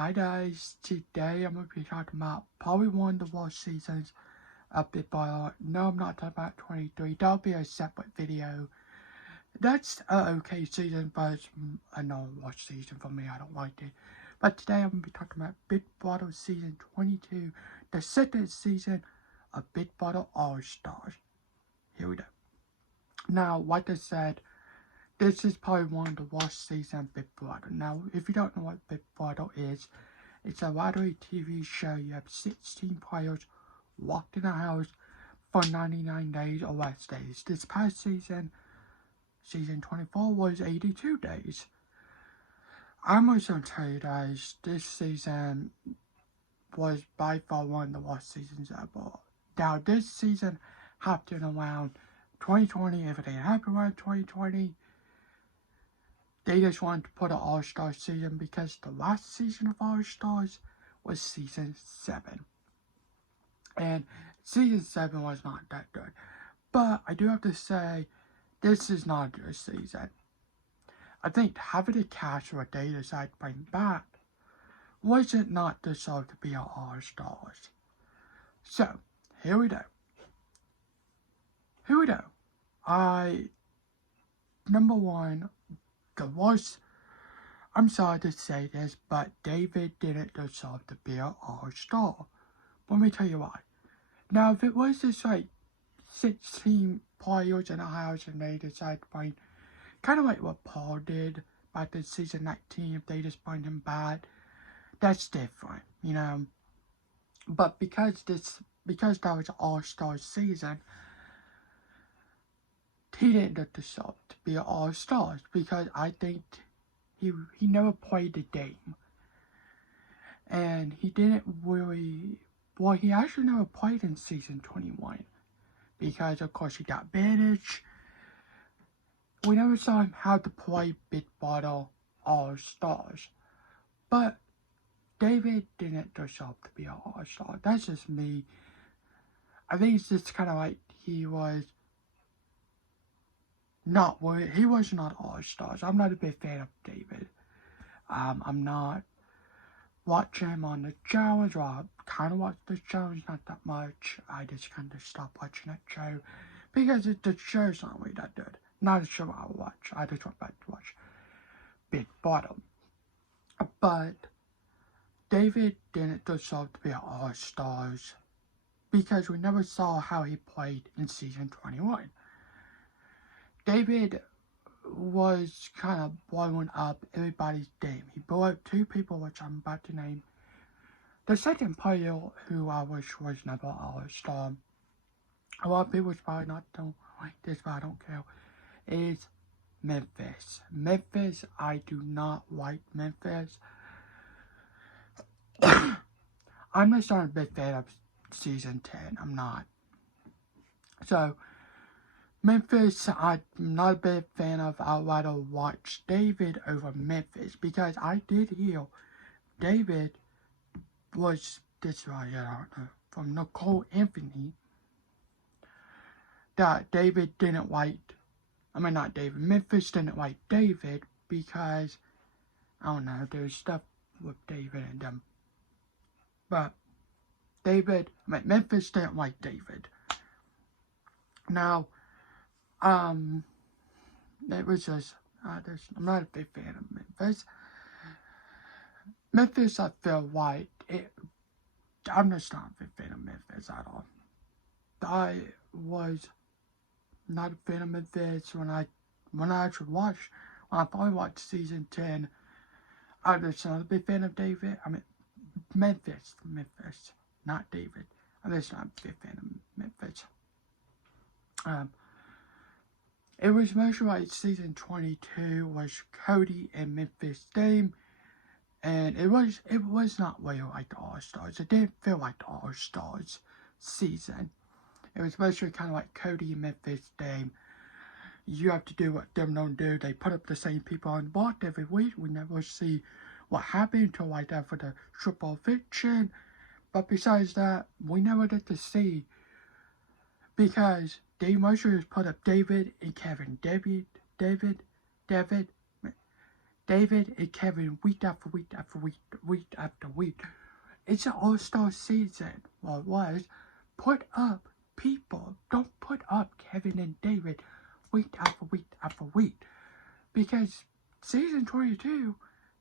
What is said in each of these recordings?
Hi guys, today I'm going to be talking about probably one of the worst seasons of Big Brother. No, I'm not talking about 23, that'll be a separate video. That's an okay season, but it's another worst season for me, I don't like it. But today I'm going to be talking about Big Brother Season 22, the second season of Big Brother All-Stars. Here we go. Now, like I said, this is probably one of the worst seasons of Big Brother. Now, if you don't know what Big Brother is, it's a lottery TV show. You have 16 players locked in a house for 99 days or less days. This past season, season 24, was 82 days. I'm just going to tell you guys, this season was by far one of the worst seasons ever. Now, this season happened around 2020. Everything happened around 2020. They just wanted to put an All-Star season because the last season of All-Stars was season 7. And season 7 was not that good. But I do have to say, this is not a good season. I think having the cast what they decided to bring back wasn't not deserved to be an All-Stars. So, here we go. Number one, the worst, I'm sorry to say this, but David didn't deserve to be an All-Star. Let me tell you why. Now, if it was just like 16 players in a house and they decided to bring, kind of like what Paul did back in season 19, if they just bring him back, that's different, you know. But because that was an All-Star season, he didn't deserve to be an All-Stars because I think he never played the game. And he didn't really, well, he actually never played in season 21 because, of course, he got banished. We never saw him how to play Big Brother All-Stars. But David didn't deserve to be an All-Star. That's just me. I think it's just kind of like he was not All-Stars. I'm not a big fan of David. I'm not watching him on the challenge, or I kind of watch the challenge, not that much. I just kind of stopped watching that show because the show's not really that good. Not a show I'll watch. I just went back to watch Big Brother. But David didn't deserve to be an All-Stars because we never saw how he played in season 21. David was kind of blowing up everybody's game. He blew up 2 people, which I'm about to name. The second player, who I wish was never All-Star, a lot of people probably not don't like this, but I don't care, is Memphis. I do not like Memphis. I'm just not a big fan of season 10. I'm not. So, Memphis, I'm not a big fan of. I'd rather watch David over Memphis because I did hear David was, this right here, I don't know, from Nicole Anthony, that David didn't like, Memphis didn't like David because, I don't know, there's stuff with David and them. But Memphis didn't like David. Now, it was just, I'm not a big fan of Memphis. Memphis, I feel like, I'm just not a big fan of Memphis at all. I was not a fan of Memphis when I finally watched season 10. I was not a big fan of David. Memphis, not David. I'm just not a big fan of Memphis. It was mostly like season 22 was Cody and Memphis game, and it was not really like the All-Stars. It didn't feel like the All-Stars season. It was mostly kind of like Cody and Memphis game. You have to do what them don't do. They put up the same people on the block every week. We never see what happened until like after the triple eviction. But besides that, we never get to see, because they mostly just put up David and Kevin. David David and Kevin week after week after week, week after week. It's an all-star season. Well, it was. Put up people. Don't put up Kevin and David week after week after week. Because season 22,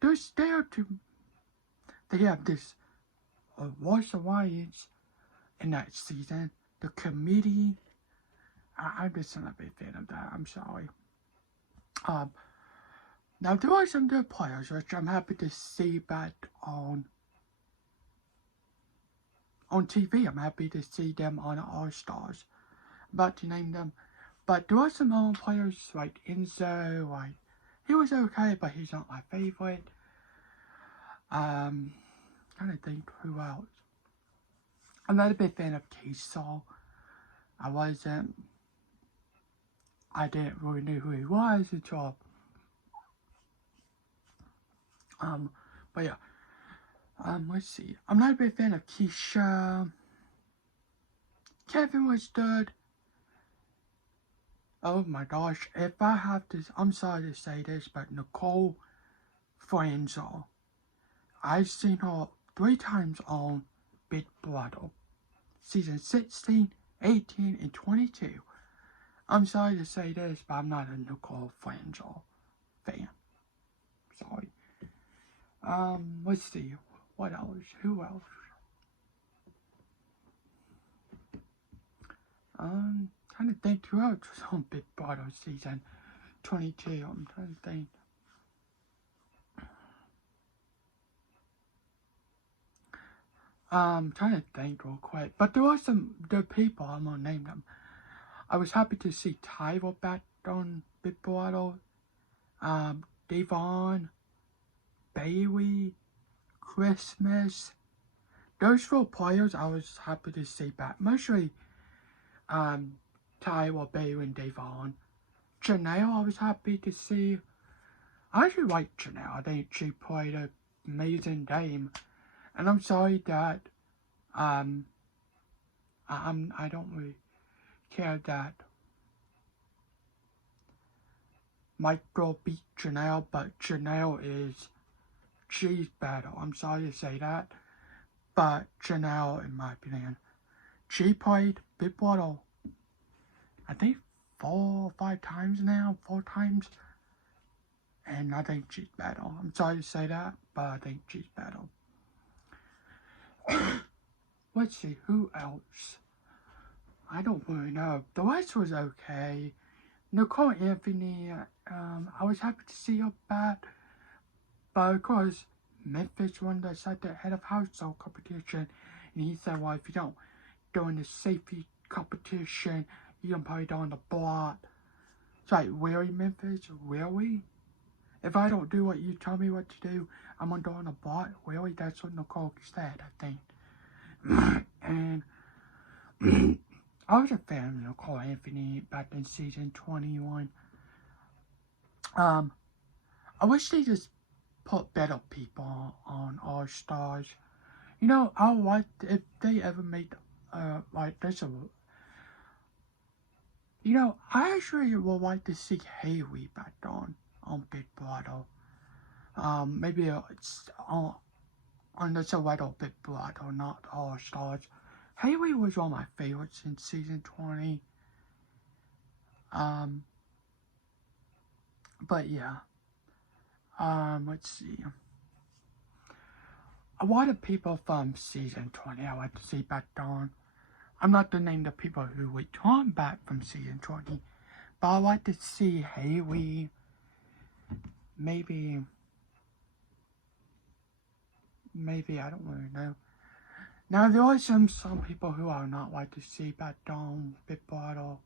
they're there to... They have this Royce Alliance in that season. The committee. I'm just not a big fan of that. I'm sorry. Now there are some good players which I'm happy to see back on TV. I'm happy to see them on All-Stars. I'm about to name them. But there are some old players like Enzo, like he was okay, but he's not my favorite. Trying to think who else. I'm not a big fan of K-Saw. I didn't really know who he was until but yeah. Let's see. I'm not a big fan of Keisha. Kevin was good. Oh my gosh. If I have to, I'm sorry to say this, but Nicole Franzel. I've seen her 3 times on Big Brother. Season 16, 18, and 22. I'm sorry to say this, but I'm not a Nicole Franzel fan. Sorry. Let's see. What else? Who else? Trying to think who else was on Big Brother season 22. I'm trying to think. Trying to think real quick. But there are some good people. I'm gonna name them. I was happy to see Tyler back on Big Brother. Devon, Bailey, Christmas. Those 4 players I was happy to see back. Mostly, Tyler, Bailey, and Devon. Janelle, I was happy to see. I actually like Janelle. I think she played an amazing game. And I'm sorry that, I don't really care that Michael beat Janelle, but Janelle she's better. I'm sorry to say that, but Janelle, in my opinion, she played Big Brother, I think 4 or 5 times now, 4 times, and I think she's better. I'm sorry to say that, but I think she's better. Let's see, who else? I don't really know. The rest was okay. Nicole Anthony, I was happy to see her back, but of course, Memphis won the second head of household competition, and he said, well, if you don't during the safety competition, you can probably go on the block. It's like, really, Memphis? Really? If I don't do what you tell me what to do, I'm gonna go on the block? Really? That's what Nicole said, I think. And I was a fan of Nicole Anthony back in season 21. I wish they just put better people on All Stars. You know, I like if they ever make like this. You know, I actually would like to see Haley back on Big Brother. Maybe it's on this little Big Brother, not All Stars. Haley was one of my favorites in season 20. But yeah. Let's see. A lot of people from season 20 I like to see back on. I'm not to name the people who returned back from season 20, but I like to see Haley. Maybe, I don't really know. Now, there are some people who I would not like to see back on Big Brother,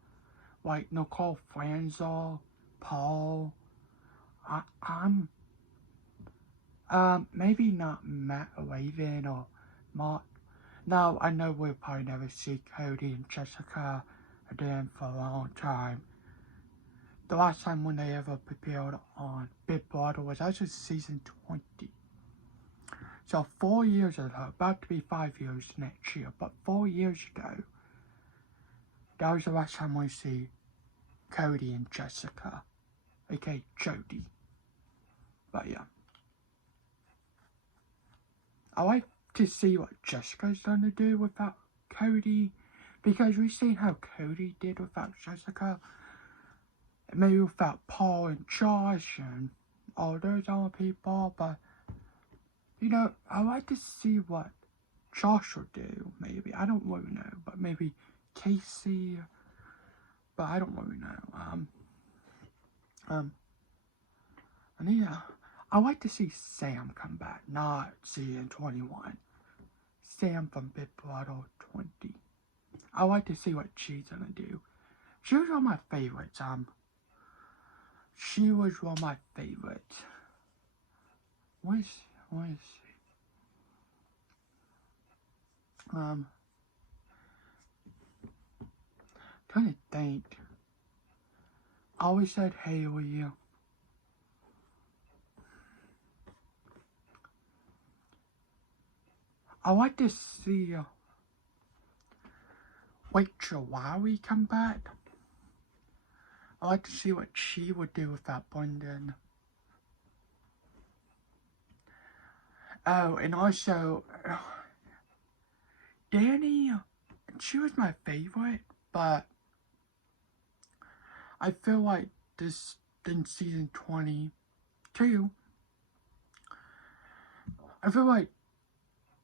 like Nicole Franzel, Paul. Maybe not Matt Raven or Mark. Now, I know we'll probably never see Cody and Jessica again for a long time. The last time when they ever prepared on Big Brother was actually season 20. So 4 years ago, about to be 5 years next year, but 4 years ago, that was the last time we see Cody and Jessica, aka Jody. But yeah. I like to see what Jessica's gonna do without Cody. Because we've seen how Cody did without Jessica. Maybe without Paul and Josh and all those other people. But, you know, I like to see what Josh will do, maybe. I don't really know. But maybe Casey. But I don't really know. And yeah, I like to see Sam come back, not season 21. Sam from Big Brother 20. I like to see what she's gonna do. She was one of my favorites. She was one of my favorites. What is she? Trying to think. I always said Haley. I like to see Rachel Lowry come back. I like to see what she would do without Brendan. Oh, and also Danny. She was my favorite, but I feel like this in season 22. I feel like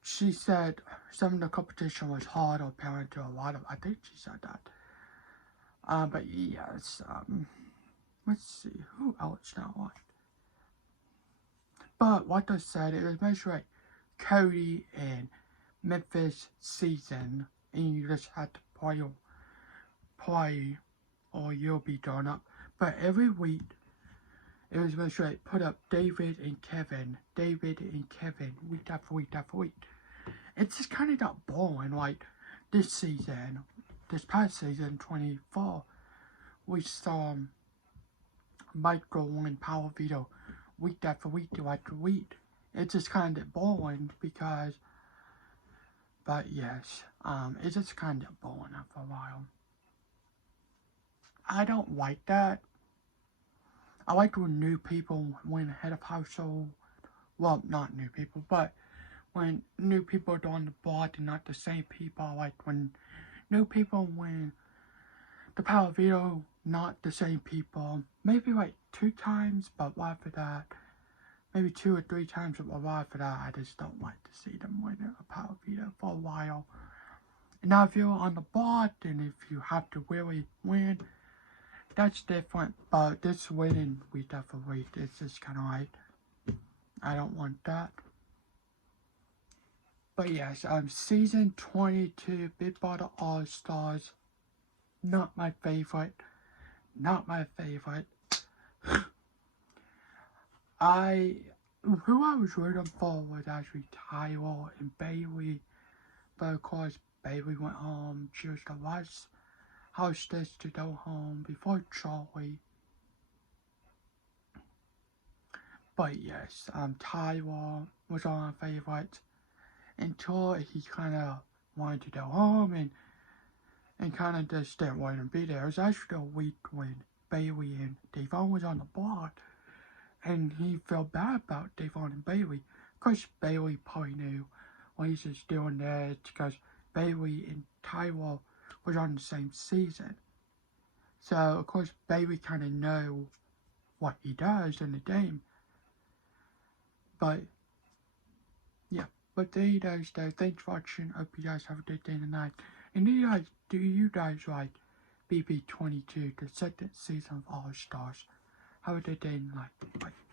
she said some of the competition was hard apparent to a lot of, I think she said that. But yes, let's see, who else not liked? But like I said, it was mostly like Cody and Memphis season, and you just had to play or you'll be done up. But every week, it was mostly like put up David and Kevin, week after week after week. It's just kind of got boring. Like this season, this past season 24, we saw Michael and Power Vito week after week after week. It's just kind of boring because, but yes, it's just kind of boring after a while. I don't like that. I like when new people win head of household. Well, not new people, but when new people are on the board and not the same people. I like when new people win the Power Veto, not the same people. Maybe like 2 times, but why for that? Maybe 2 or 3 times, but why for that? I just don't like to see them win a Power Veto for a while. And now if you're on the board, and if you have to really win, that's different. But this winning week after week, it's just kind of like, I don't want that. But yes, season 22, Big Brother All-Stars, not my favorite. Not my favorite. Who I was rooting for was actually Tyler and Bailey. But of course, Bailey went home. She was the last hostess to go home before Charlie. But yes, Tyler was one of my favorites. Until he kind of wanted to go home and kind of just didn't want to be there. It was actually a week when Bailey and Devon was on the board, and he felt bad about Devon and Bailey. Of course, Bailey probably knew why he's just doing that because Bailey and Tyler was on the same season. So, of course, Bailey kind of know what he does in the game. But, yeah. But there you guys go. Thanks for watching. Hope you guys have a good day tonight. And do you guys like BB22, the second season of All Stars? Have a good day tonight. Bye.